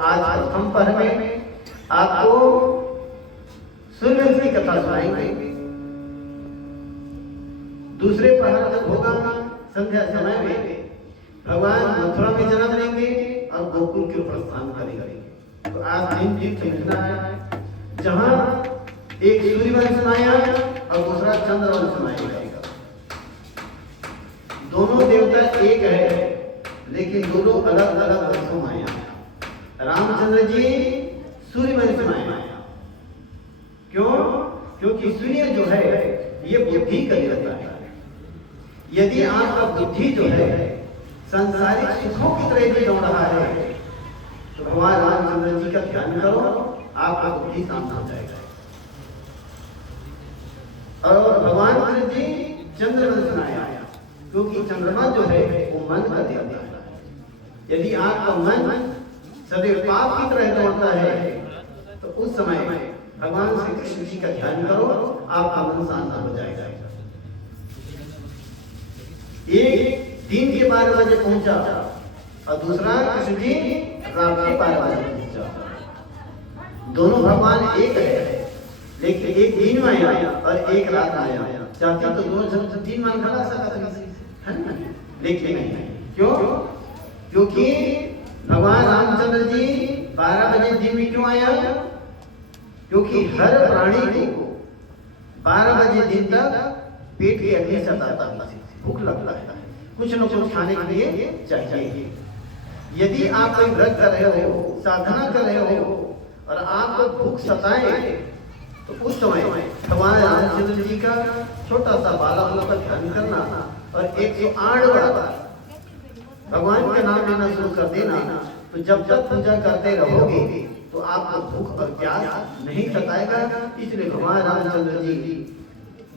आज प्रथम पहर में आपको सूर्यवंश की कथा सुनाएंगे। दूसरे पहर जब होगा संध्या समय में भगवान मथुरा में जन्म लेंगे और गोकुल के प्रस्थान करेंगे। तो आज दिन तीर्थ मिलना है जहां एक सूर्यवंश सुनाया और दूसरा चंद्रवंश सुनाया जाएगा। दोनों देवता एक है लेकिन दोनों अलग अलग वंशों में आया। रामचंद्र जी सूर्यवंश में आया। क्यों? क्योंकि सूर्य जो है ये बुद्धि का देवता है। यदि आपका बुद्धि जो है संसारिक सुखों की तरह भी दौड़ रहा है तो भगवान रामचंद्र जी का ध्यान करो, आपका बुद्धि शांत हो जाएगा। और भगवान कृष्ण जी चंद्रवंश में आया क्योंकि चंद्रमा जो है वो मन का देवता है। यदि आपका मन सदैव पाप की तरह दौड़ता है तो उस समय भगवान श्री कृष्ण जी का ध्यान करो, आपका मन शांत हो जाएगा। एक दिन के 12 बजे पहुंचा और दूसरा कृष्ण जी रात के 12 बजे पहुंचा। दोनों भगवान एक है लेकिन एक दिन में आया और एक रात में आया। चाहते तो दोनों दिन मान खड़ा सकता है, लेकिन नहीं। क्यों? क्योंकि भगवान रामचंद्र जी 12 बजे दिन में क्यों आया? क्योंकि हर प्राणी को 12 बजे दिन तक पेट की अग्नि सताता है, भूख लगता है, कुछ न कुछ खाने के लिए चाहिए। यदि आप कोई व्रत कर रहे हो, साधना कर रहे हो और आपको भूख सताए तो उस समय भगवान रामचंद्र जी का छोटा सा बालक का ध्यान करना और 108 बार भगवान का नाम लेना शुरू कर देना। तो जब तक पूजा करते रहोगे तो आपको भूख और प्यास नहीं सताएगा। इसलिए भगवान रामचंद्र जी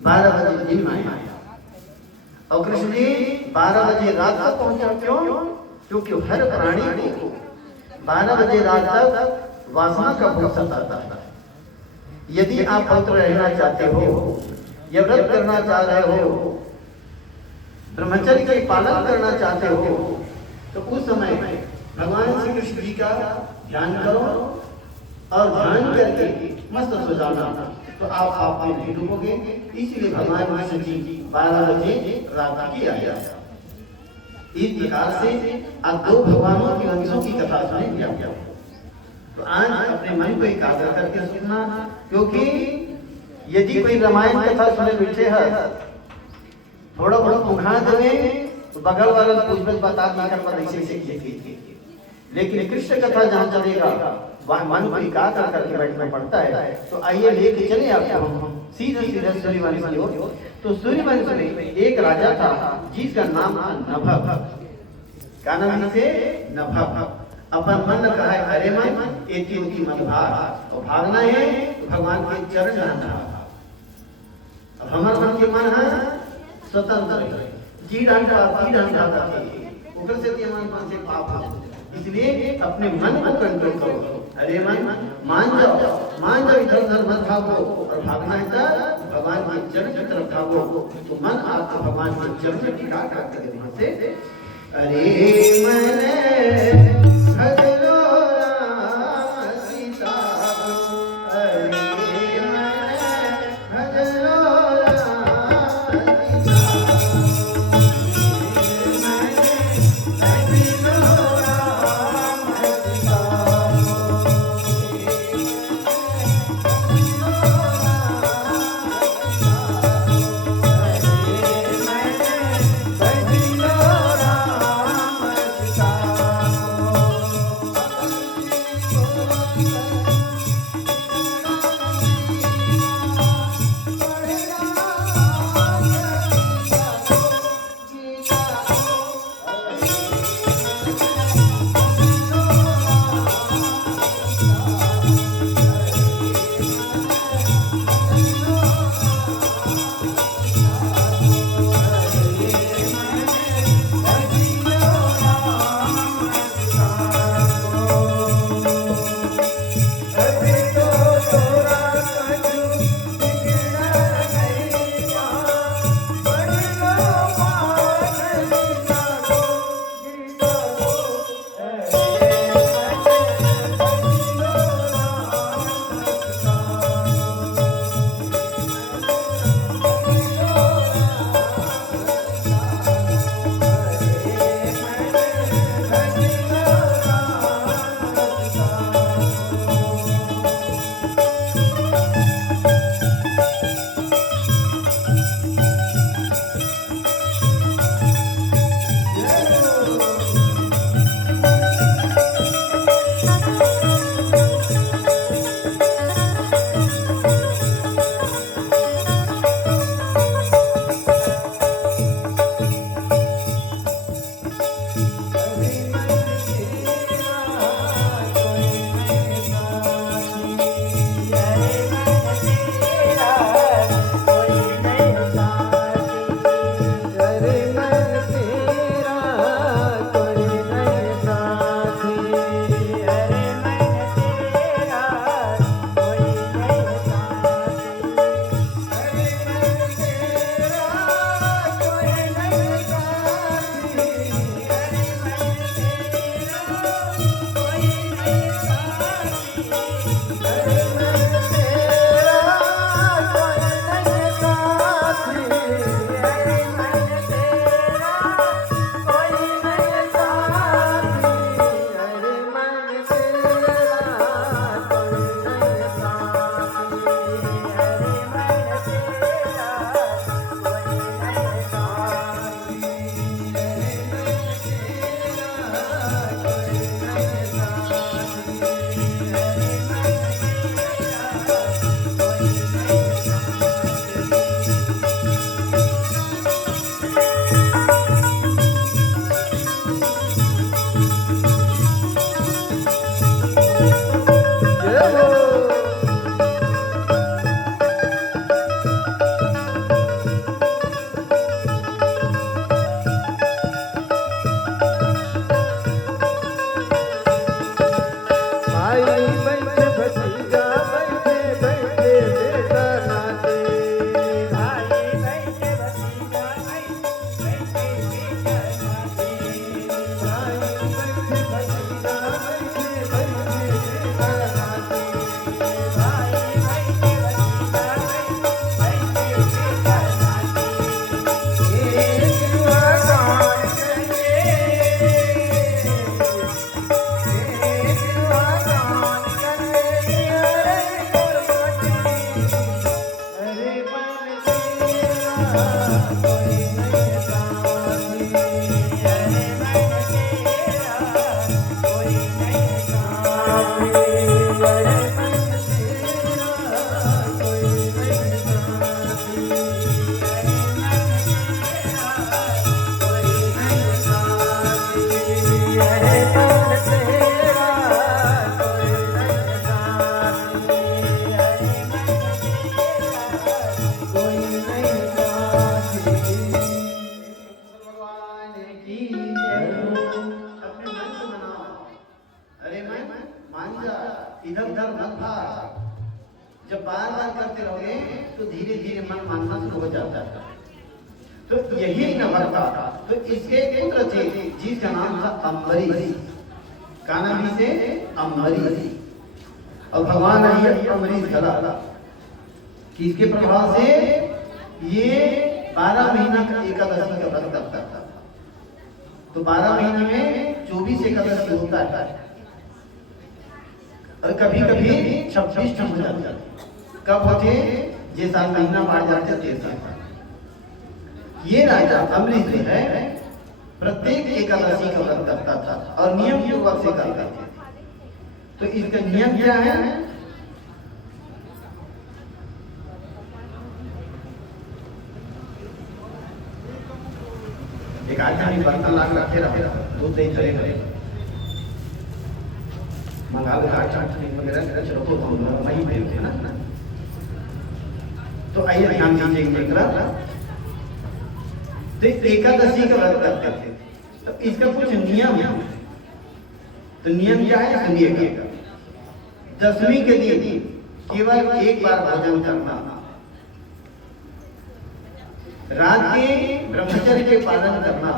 12 बजे दिन में आया और कृष्ण जी 12 बजे रात तक पहुंचा। क्यों? क्योंकि हर प्राणी को 12 बजे रात तक वासना का भूख सताता है। यदि आप पवित्र रहना चाहते हो या व्रत करना चाह रहे हो, ब्रह्मचर्य के पालन करना चाहते हो तो उस समय भगवान श्री कृष्ण जी का ध्यान करो और ध्यान करके मस्त हो जाना तो आप में नहीं डूबोगे। इसलिए भगवान कृष्ण जी 12 बजे रात की आया। इस प्रकार से आप दो भगवानों के वंशों की कथा सुनेंगे। तो आज अपने मन को एकाग्र करके सुनना, क्योंकि यदि कोई रामायण कथा सुने बैठे है थोड़ा बहुत मुखा देवे तो बगल वाला पूछबत बता दी, लेकिन कृष्ण कथा जहाँ चलेगा वह मन को एकाग्र करके बैठना पड़ता है। तो आइए लेके चले आपको हम सीधे सूर्यवंश की ओर। तो सूर्यवंश में एक राजा था जिसका नाम था नभ। क्या नाम से? नभ। अपन मन कहा है अरे मन एति उति मन भाग, और भागना है तो भगवान के चरण रहना। अब हमारे मन के मन है स्वतंत्र, जी डांटा करके ऊपर से हमारे मन से पाप हो। इसलिए अपने मन को कंट्रोल करो। अरे मन मान जाओ इधर उधर मत भागो, और भागना है तो भगवान के चरण की तरफ भागो। तो मन आपको भगवान के चरण में टिका करके वहां से अरे मन भजलो राम सीता, अरे मन भजलो राम सीता। इधर उधर मत भाग। जब बार बार करते रहोगे तो धीरे धीरे मन मानना शुरू हो जाता है। तो यही नंबर था। तो इसके पुत्र थे जिसका नाम था अम्बरीश। का नाम से अम्बरीश। और भगवान अम्बरीश धरा किसके प्रभाव से ये 12 महीना का एकादशी का व्रत करता था। तो 12 महीने में 24 एकादशी होता है और कभी कभी 26 हो जाते। कब होते? जैसा महीना बढ़ जाते तैसा। ये राजा अम्बरीश जो है प्रत्येक एकादशी का व्रत करता था और नियम पूर्वक से करता था। तो इसका नियम क्या है? एक आदमी बर्तन ला रखे रहा, दूध दही चले गए, मंगा लो चाट वगैरह चलो तो हम वही भेजते हैं ना। तो आइए ध्यान दीजिए तो एकादशी का व्रत करते थे। तो इसका कुछ नियम है। तो नियम क्या है सुनिएगा। 10वीं के दिन केवल एक बार भोजन करना, रात के ब्रह्मचर्य के पालन करना,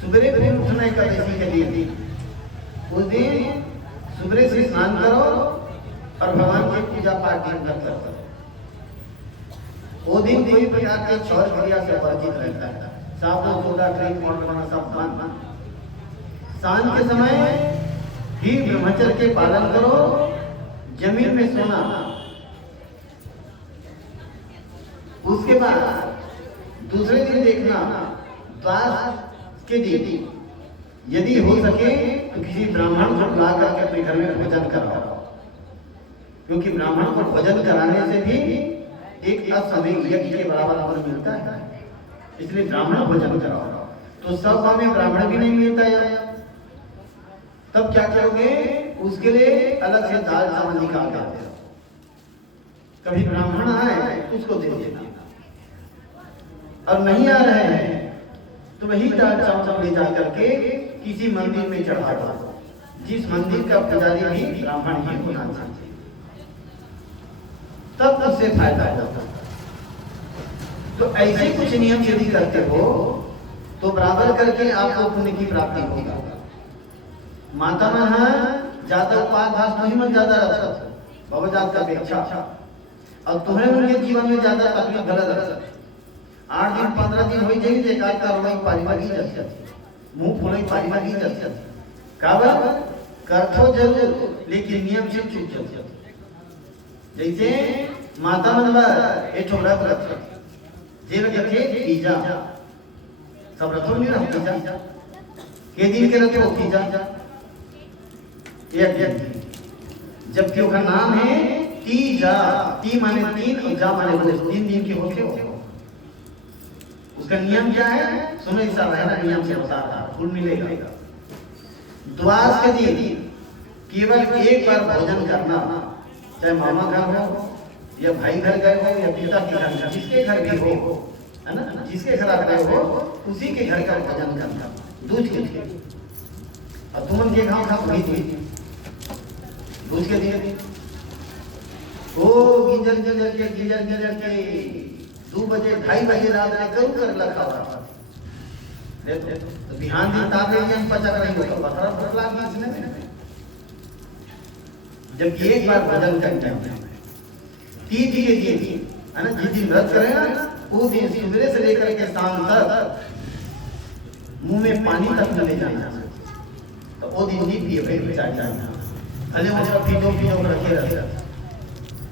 सुबह फिर उठना एकादशी के दिन। उस दिन सुबह से स्नान करो और भगवान की पूजा पाठ करो। वो दिन कोई प्रकार के शौच क्रिया से वर्जित रहता है। साबुन सोडा ड्रिंक और सब बंद। सांझ के समय ही ब्रह्मचर्य के पालन करो। जमीन में सोना। उसके बाद दूसरे दिन देखना द्वादश के दिन यदि हो सके तो किसी ब्राह्मण को बुला करके अपने घर में भोजन कराओ, क्योंकि ब्राह्मण को भोजन कराने से भी एक अश्वमेध यज्ञ के बराबर फल मिलता है। इसलिए ब्राह्मण भोजन कराओ। तो सब गांव में ब्राह्मण भी नहीं मिलता है। तब क्या करोगे? उसके लिए अलग से दाल चावल निकाल देते। कभी ब्राह्मण आए उसको दे देना, और नहीं आ रहे हैं तो वही दाल चावल ले जा करके किसी मंदिर में चढ़ा दो, जिस मंदिर का पुजारी भी ब्राह्मण ही होना चाहिए। तब उससे फायदा होता है। तो ऐसे कुछ नियम यदि करते हो तो बराबर करके आपको पुण्य की प्राप्ति होगा। माता ज्यादा उपास नहीं मन ज्यादा रखता भवजात का अपेक्षा, और तुम्हें उनके जीवन में ज्यादा तकलीफ गलत रखता। 8 दिन 15 दिन हो जाएगी एकाध का रोई पारिवारिक जाती, मुंह फुलाई पारिवारिक जाती। काबर करथो जरूर लेकिन नियम से चूक जाती। जैसे माता मनवर एक व्रत रख जेल रखे कीजा, सब रखो नहीं रखो कीजा के दिन के रखे वो कीजा एक दिन, जबकि उसका नाम है तीजा। ती माने 3 और जा माने 3 दिन के होते हो। उसका नियम क्या है सुनो, ऐसा रहना नियम से बता रहा फूल मिलेगा। द्वादश के दिन केवल एक बार भोजन करना, चाहे मामा घर हो या भाई घर गए हो या पिता के घर, जिसके घर भी हो, है ना, जिसके घर आप गए हो उसी के घर का भोजन करना दूध के लिए। और तुम के गाँव खा वही थी दूध के लिए। ओ गिंजर गिंजर के 2 बजे 2:30 बजे रात में करू कर लखा हुआ तो बिहान दिन ताप हम पचा करेंगे तो बकरा भूख लागी इसमें। जब एक बार भोजन करते हैं 3 के दिन, है ना, जिस दिन व्रत करें ना उस दिन सुबह से लेकर के शाम तक मुंह में पानी तक न ले जाना, तो वो दिन नहीं पिए भाई चाय जाना अरे वो पीटो रखे रहते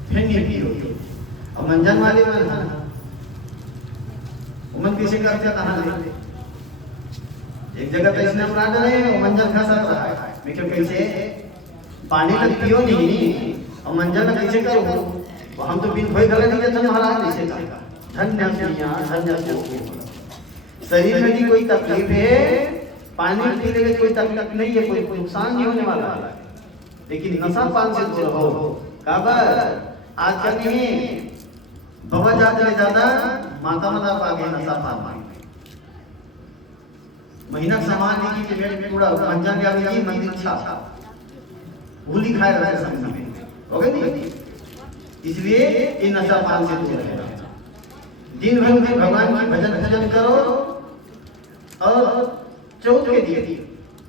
फिर नहीं पियो। और मंजन वाले मन किसी करते कहाँ ले एक जगह तो इसने उड़ा रहे हैं मंजन खा सकता है, मैं क्या कैसे पानी तक पियो नहीं और मंजन कैसे करो, हम तो बिन भोई गले नहीं देते महाराज कैसे का धन्य शरीर में भी कोई तकलीफ है, पानी पीने में कोई तकलीफ नहीं है, कोई नुकसान नहीं होने वाला है, लेकिन नशा पान से दूर हो। काबर आजकल नहीं बाबा जाते ज्यादा माता मदा पा गए नशा पान महीना सामान की पेट पूरा मंजन या भी मंदिर छा भूली खाए रहे संग में हो गए नहीं, इसलिए इन नशा पान से दूर रहना। दिन भर में भगवान की भजन करो। और चौथ के दिन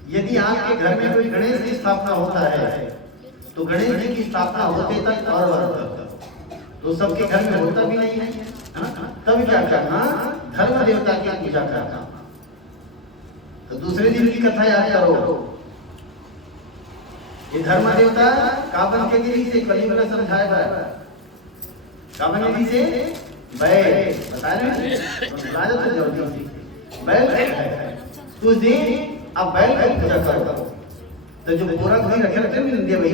यदि आपके घर में कोई गणेश की स्थापना होता है तो गणेश जी की स्थापना होते तक और तो सबके घर में होता भी नहीं है, तब क्या करना, धर्म देवता की पूजा करना। तो दूसरे दिन की कथा याद करो, ये धर्म देवता काबन के गिरी से कलियुग में समझाया गया, काबन गिरी से बैल बता रहे राजा तो जल्दी बैल उस दिन आप बैल का पूजा करो, तो जो पूरा घी रखे इंडिया वही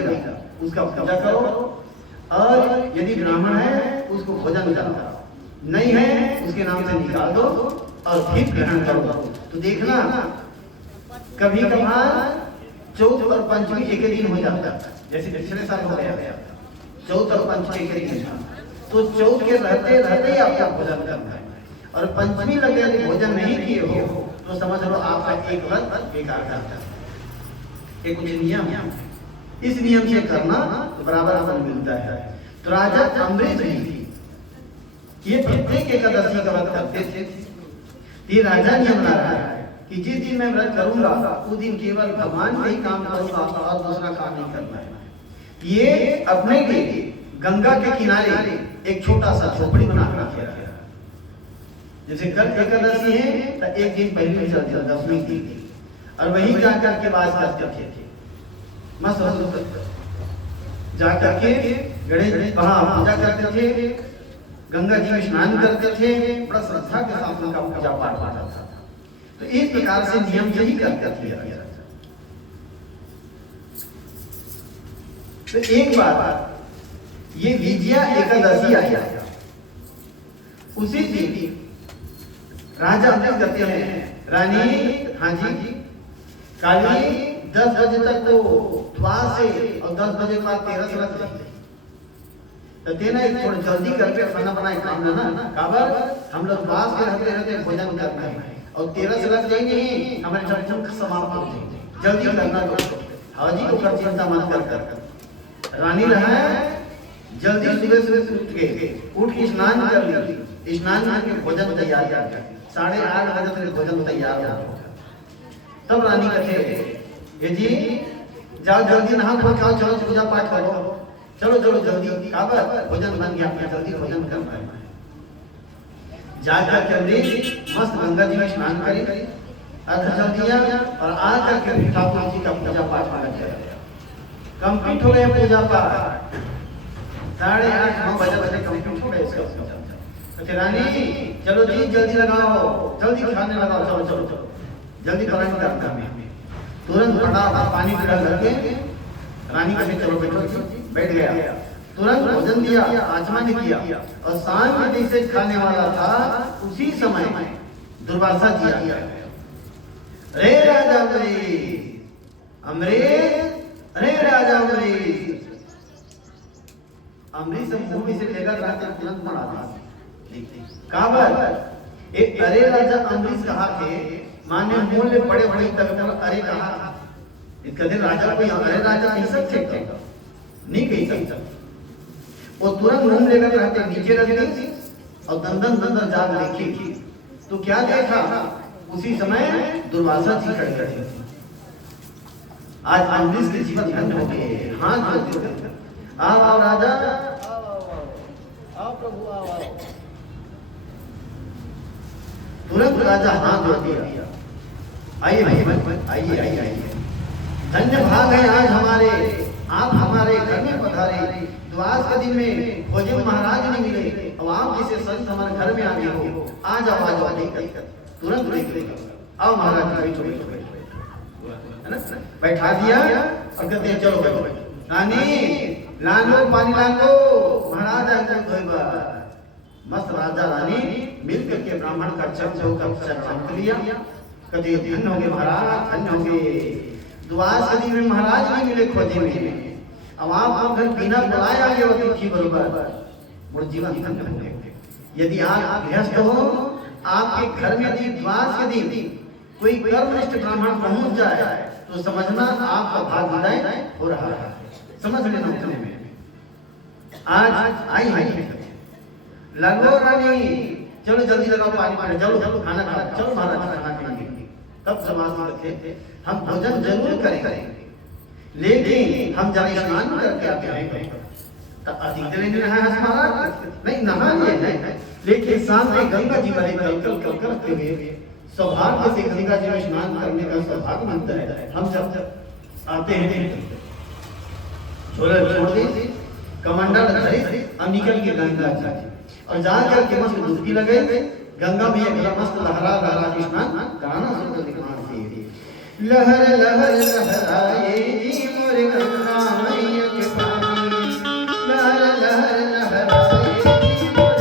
उसका पूजा करो। और यदि ब्राह्मण है उसको भोजन करो, नहीं है उसके नाम से निकाल दो और फिर ग्रहण करो। तो देखना कभी कभार चौथ और पंचमी एक ही दिन हो जाता है, जैसे पिछले साल हो गया चौथ और पंचमी एक ही दिन था, तो चौथ के रहते रहते आपका भोजन करना है और पंचमी लगे यदि भोजन नहीं किए हो तो समझ लो आपका एक व्रत बेकार जाता है। एक कुछ नियम, इस नियम से करना तो बराबर फल मिलता है। तो राजा अमृत भी ये प्रत्येक एकादशी का व्रत करते थे। ये राजा नियम ला रहा है कि जिस दिन मैं व्रत करूंगा उस दिन केवल भगवान का ही काम करूंगा और दूसरा काम नहीं करना है। ये अपने लिए गंगा के किनारे एक छोटा सा झोपड़ी बना कर रखा है। जैसे कल एकादशी है तो एक दिन पहले चलते 10वीं दिन और वही जाकर के बात करते थे मस्त जाकर के गणेश पूजा करते थे, गंगा जी में स्नान करते थे, बड़ा श्रद्धा के साथ उनका पूजा पाठ होता था। तो इस प्रकार से नियम यही करते थे। तो एक बार ये विजया एकादशी आया, उसी दिन राजा कहते हैं रानी हाँ जी काली 10 बजे तक तो द्वार से और 10 बजे के बाद 13 रख जाते तो देना एक थोड़ा जल्दी करके खाना बनाए काम ना काबर हम लोग बास के रहते रहते भोजन करना है और 13 से लग जाएंगे ही हमारे चर्चन समाप्त हो जाएंगे, जल्दी करना दोस्तों। हाजी को कर चिंता मत कर रानी रहा है जल्दी सुबह उठ के स्नान कर ली, स्नान करके भोजन तैयार कर 8:30 बजे तक भोजन तैयार हो। तब रानी कहते ये जी जाओ जल्दी नहा धो खाओ, चलो पूजा पाठ करो, चलो जल्दी काबर भोजन बन गया, जल्दी भोजन करना है। जाकर के अमृत मस्त गंगा जी में स्नान करी, अर्घ जल दिया और आकर के ठाकुर जी का पूजा पाठ कर दिया। कंप्लीट हो गया पूजा पाठ, 8:30-9 बजे कंप्लीट हो गया। अच्छा रानी चलो जी जल्दी लगाओ, जल्दी खाने लगाओ, चलो जल्दी खाना करना है। तुरंत फटाफट पानी पिला करके रानी कहे चलो बैठो, बैठ गया, तुरंत भोजन दिया, आचमन किया और सांझ में जैसे खाने वाला था उसी समय दुर्वासा जी आ गया। रे राजा अमृत, अरे राजा अम्बरीश। अम्बरीश भूमि से लेकर रहते तुरंत मरा था। काबर एक अरे राजा अम्बरीश कहा थे, मान्य मूल्य बड़े बड़े तक अरे कहा कदे राजा को अरे राजा कह सकते नहीं कह सकता। वो तुरंत मुंह लेकर रहते नीचे रख दी और दंदन दंदन जाग देखी तो क्या देखा, उसी समय दुर्वासा जी खड़े थे। आज अम्बरीश के जीवन धन्य हो गए। हाथ जोड़ते आओ आओ राजा, आओ प्रभु आओ। तुरंत राजा हाथ जोड़ दिया, आइए आइए आइए आइए, धन्य भाग है आज हमारे, आप हमारे घर में पधारे। द्वास के दिन में खोजे महाराज नहीं मिले, अब आप जैसे संत हमारे घर में आ गए हो, आ जाओ आ जाओ लेकर तुरंत लेकर आओ महाराज बैठो बैठो बैठो, है ना। बैठा दिया और कहते हैं चलो बैठो रानी लालो पानी लालो, महाराज आए धोएबा। मस्त राजा रानी मिलकर के ब्राह्मण का चरण कर लिया। कहते धन्य हो गए महाराज, धन्य हो गए। द्वास के दिन में महाराज नहीं मिले खोजे में, अब आप घर बिना बुलाए आगे वो तिथि बरोबर मुड़ जीवन धन्य हो गए। यदि आप गृहस्थ हो, आपके घर में यदि द्वास के दिन कोई कर्मनिष्ठ ब्राह्मण पहुंच जाए तो समझना आपका भाग विदाई हो रहा है, समझ लेना उतने में। आज आई है लगो रानी, चलो जल्दी लगाओ पानी पानी, चलो चलो खाना खा, चलो महाराज खाना खाएंगे। तब समाज रखे थे हम भोजन जरूर करेंगे, लेकिन हम जब स्नान करके आते हैं तब अधिक देर नहीं नहा लिए हैं, लेकिन सामने गंगा जी वाले कल कल करते हुए सौभाग्य से गंगा जी में स्नान करने का सौभाग्य मिलता है। हम जब आते हैं झोले छोड़ दी, कमंडल धरी, हम निकल के गंगा जी और जाकर के मस्त डुबकी लगे, गंगा में एक मस्त लहरा लहरा के स्नान गाना शुरू कर दिखा। लहर लहर लहराए जी मोरे गंगा मैया के पानी, लहर लहर लहराए जी मोरे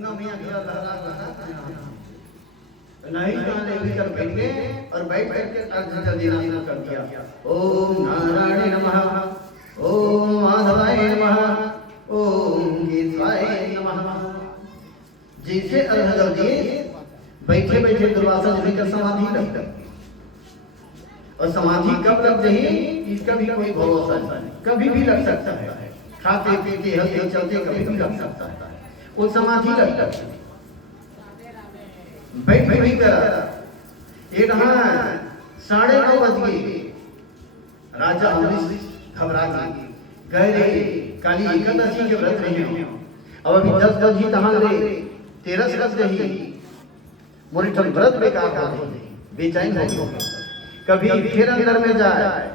गंगा मैया घिरा लहरा लहरा नहीं काले भीतर बैठ गए और बैठ करके अर्घ का देना शुरू कर दिया। ओम नारायण नमः, ओम माधवाय नमः, ओम केशवाय नमः। जैसे अर्घ कर दिए, बैठे बैठे दुर्वासा जी का समाधि रख कर, और समाधि कब लग गई इसका भी कोई भरोसा नहीं, कभी भी लग सकता है, खाते पीते हंसते चलते कभी भी लग सकता है। वो समाधि लग कर बैठ भी कर एक 9:30 बज गए। राजा अम्बरीश घबरा गए, काली एकादशी के व्रत रहे हो, अब अभी 10 बज ही तहां रे 13 बज गई, मोरी ठन व्रत बेकार हो गई, बेचैन हो गए। कभी फिर अंदर में जाए,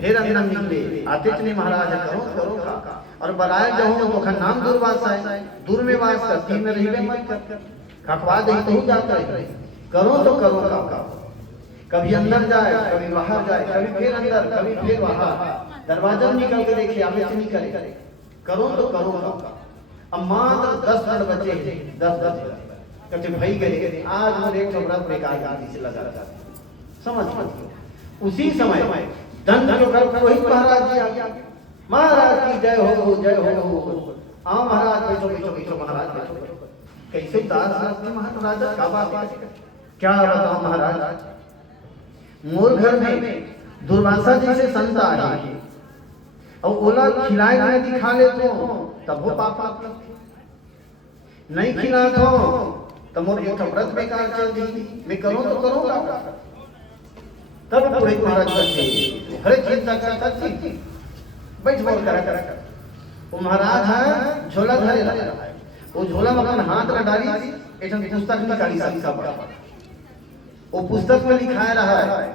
फिर अंदर निकले, आते चले महाराज करो करो का, और बनाए जाऊं तो नाम दुर्वासा है, दूर में वास करती में रही मत कर खखवा दे तो जाता है, करो तो करो का। कभी अंदर जाए, कभी बाहर जाए, कभी फिर अंदर, कभी फिर बाहर, दरवाजा निकल के देखे आगे से नहीं करे, करो तो करो का। अब मात्र 10 मिनट बचे, 10 कहते भाई गए आज वो एक व्रत बेकार से लगा समझ। उसी समय दंड जो कर पुरोहित महाराज जी आ गया, महाराज की जय हो जय हो। हाँ महाराज बैठो बैठो बैठो महाराज बैठो। कैसे दास महाराज का बात है, क्या बताओ महाराज, मोर घर में दुर्वासा जी से संत आए और ओला खिलाए नहीं दिखा ले तब वो पाप नहीं खिला तो मोर एक व्रत बेकार चल दी, मैं करूं तो करूंगा। तब पुरोहित महाराज बैठे, हरे चिंता करता थी, बैठ बोल करा वो महाराज है झोला धरे रहा है, वो झोला में अपन हाथ में डाली, एक पुस्तक निकाली सा बड़ा, वो पुस्तक में लिखाया रहा है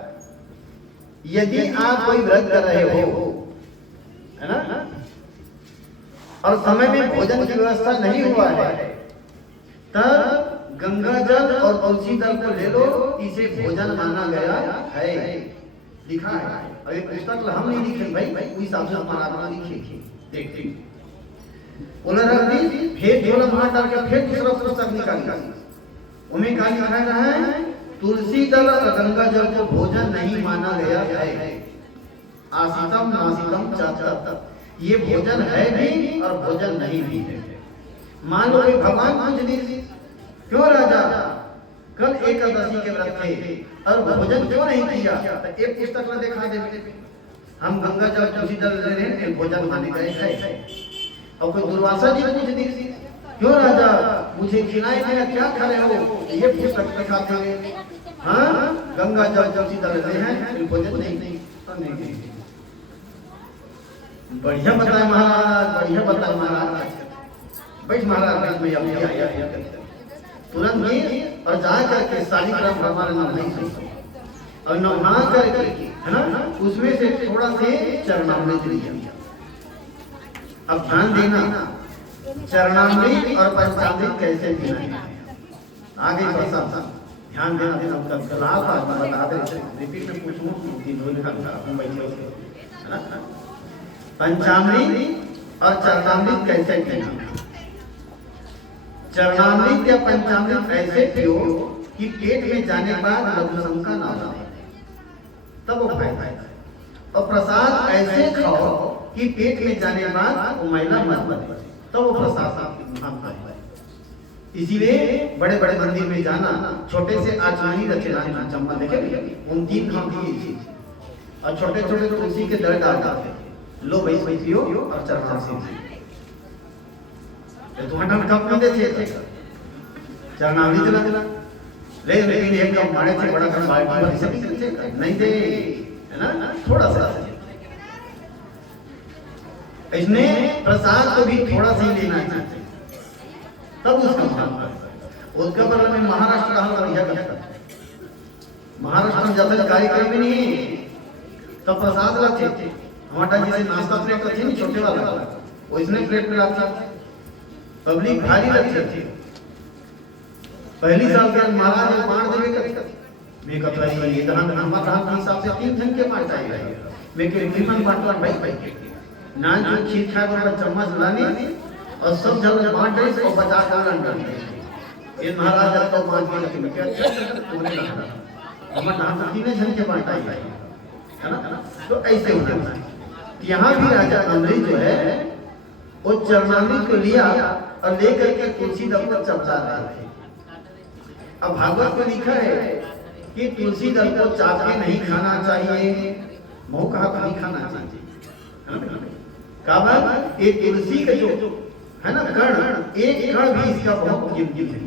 यदि आप कोई व्रत कर रहे हो, है ना, और समय में भोजन की व्यवस्था नहीं हुआ है, तब गंगा जल और तुलसी दल को ले लो, इसे भोजन माना गया है, लिखा है। और ये पुस्तक हम नहीं लिखे भाई, कोई साधु महाराज लिखे, देखते बोला रख दी, फिर झोला मार डाल के फिर दूसरा पुस्तक निकाली, उन्हें क्या लिखा रहा है, तुलसी दल और गंगा जल को भोजन नहीं माना गया है, आसितम नासितम चाचा, ये भोजन है भी और भोजन नहीं भी है। मान लो भगवान पूछ दी, क्यों राजा कल एकादशी के व्रत थे और भोजन क्यों नहीं किया, तो एक पुस्तक में देखा दे, हम गंगा जल तुलसी दल ले रहे हैं, भोजन माने गए है। और कोई दुर्वासा जी पूछ दी, क्यों राजा मुझे खिलाए बिना क्या खा रहे हो, ये पुस्तक दिखाते हुए, हाँ गंगा जल तुलसी दल ले हैं, भोजन नहीं। बढ़िया बताए महाराज, बढ़िया बताए महाराज, बैठ महाराज में अभी आया तुरंत ही और जा करके शालिग्राम हमारे नाम नहीं सुन और नहा करके, है ना, उसमें से थोड़ा से चरणामृत लिया। अब ध्यान देना चरणामृत और पंचामृत कैसे पीना है, आगे बढ़ता ध्यान देना, बता दे, रिपीट में पूछूं पंचामृत और चरणामृत कैसे पीना। चरणामृत या पंचामृत ऐसे पियो कि पेट में जाने के बाद लघु शंका ना हो, तब वो फायदा है। और प्रसाद ऐसे खाओ कि पेट में जाने के बाद वो मैला मत बने, तब वो प्रसाद है। इसीलिए बड़े बड़े मंदिर में जाना, छोटे से आचमनी रखे रहना, चम्मच देखे उन 3 खां की और छोटे छोटे तुलसी के दर डाल डालते, लो भाई पियो और चरणामृत तुम्हारा कब पीते थे चरणामृत दिला लेकिन एकदम मारे थे बड़ा कम बाल्टी सब नहीं दे, है ना, थोड़ा सा इसने प्रसाद को भी थोड़ा सा ही लेना चाहिए, तब उसका बदल में महाराष्ट्र कहा बढ़िया करता, महाराष्ट्र में जब कार्यक्रम में नहीं तब प्रसाद लाते थे, हमारा जैसे नाश्ता प्लेट का थी छोटे वाला वो इसने प्लेट में लाता, पब्लिक भारी रखते थे। पहली साल के महाराज बांट देवे करते, मैं कहता है ये धन हमारा धन के हिसाब से 3 धन के बांट जाएगा, मैं के कीमत बांटला भाई नान जो खीर खाए वाला चम्मच लानी और सब जगह बांट दे और 50 डॉलर अंदर ये महाराज जब तो 5 मिनट में क्या तूने कहा हम नाम तीन जन के बांटा है ना। तो ऐसे होना चाहिए। यहाँ भी राजा अमरीश जो है वो चरणामृत को लिया और लेकर के तुलसी दल पर चर्चा रहे थे। अब भागवत में लिखा है कि तुलसी दल को चाट के नहीं खाना चाहिए, मुंह कहा नहीं खाना चाहिए। काबर ये तुलसी का जो है ना कण, एक कण भी इसका बहुत कीमती है।